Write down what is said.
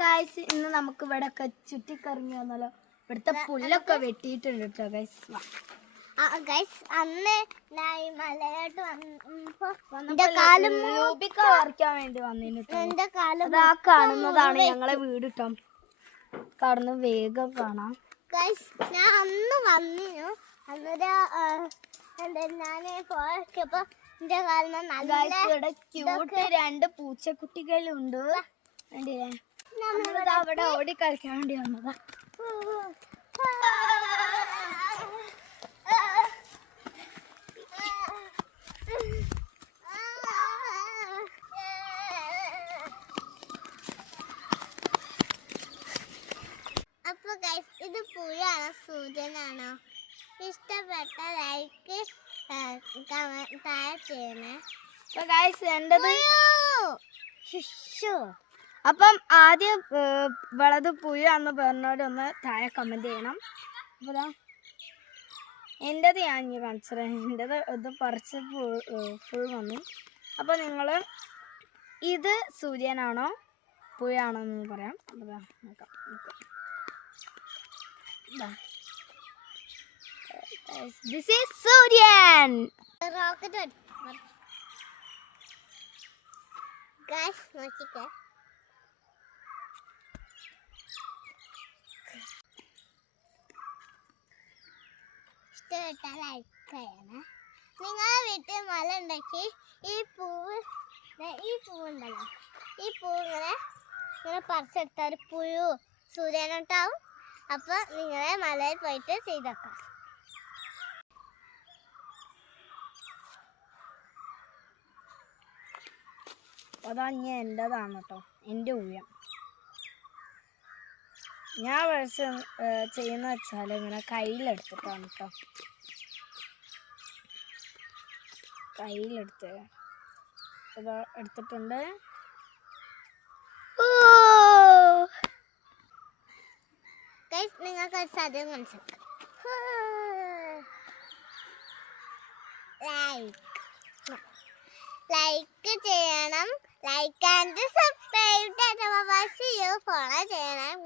Guys ഇന്ന് നമുക്ക് ഇവിടെ ഒക്കെ ചുറ്റിക്കറങ്ങി വന്നാലോ. ഇവിടുത്തെ പുല്ലൊക്കെ വെട്ടിയിട്ടുണ്ട് കേട്ടോ ഗൈസ്. അന്ന് മലയായിട്ട് പറിക്കാൻ വേണ്ടി വന്നിട്ട് കാണുന്നതാണ് ഞങ്ങളെ വീട് കേട്ടോ. കാണുന്ന വേഗം കാണാം. ഞാൻ അന്ന് വന്നിനു. അന്നൊരു ഞാന് പോയപ്പോ ഇവിടെ ക്യൂട്ട് 2 പൂച്ചക്കുട്ടികളുണ്ട്. നമ്മളിതാ അവിടെ ഓടി കളിക്കാൻ വേണ്ടി വന്നതാ. അപ്പൊ ഗൈസ് ഇത് പുഴയാണോ സൂര്യനാണോ? ഇഷ്ടപ്പെട്ട ലൈക്ക് താഴെ ചെയ്യണേ. അപ്പം ആദ്യം വളത് പുഴയാന്ന് പറഞ്ഞവരൊന്ന് താഴെ കമന്റ് ചെയ്യണം. അപ്പോൾ എൻ്റെത് ഞാൻ ഇനി കാണിച്ചത്. എൻ്റെത് ഇത് പറിച്ച് ഫുൾ വന്നു. അപ്പോൾ നിങ്ങൾ ഇത് സൂര്യനാണോ പുഴയാണോ എന്ന് പറയാം. അപ്പോൾ നോക്കാം. This is Suryan. Rocket guys, നോക്കിക്കേ. ഇഷ്ടപ്പെട്ടാൽ ലൈക്ക് ചെയ്യണേ. നിങ്ങളെ വീട്ടിൽ മല ഉണ്ടാക്കി ഈ പൂവുണ്ടല്ലോ, ഈ പൂവ് ഇങ്ങനെ പറിച്ചെടുത്താൽ പുഴു സൂര്യനുണ്ടാവും. അപ്പൊ നിങ്ങളെ മലയിൽ പോയിട്ട് ചെയ്തേക്കാം. അതാ ഞാൻ എൻ്റെതാണ് കേട്ടോ, എൻ്റെ ഊഴം. ഞാൻ ചെയ്യുന്ന വെച്ചാൽ ഇങ്ങനെ കയ്യിലെടുത്തിട്ടാണ് കേട്ടോ. കയ്യിലെടുത്ത് ഇത് എടുത്തിട്ടുണ്ട്. നിങ്ങൾക്ക് ഒരു സാധ്യത മനസ്സിലാക്കാം. ലൈക്ക് ചെയ്യണം. ലൈക്ക് ആൻഡ് സബ്സ്ക്രൈബ് ഫോളോ ചെയ്യണം.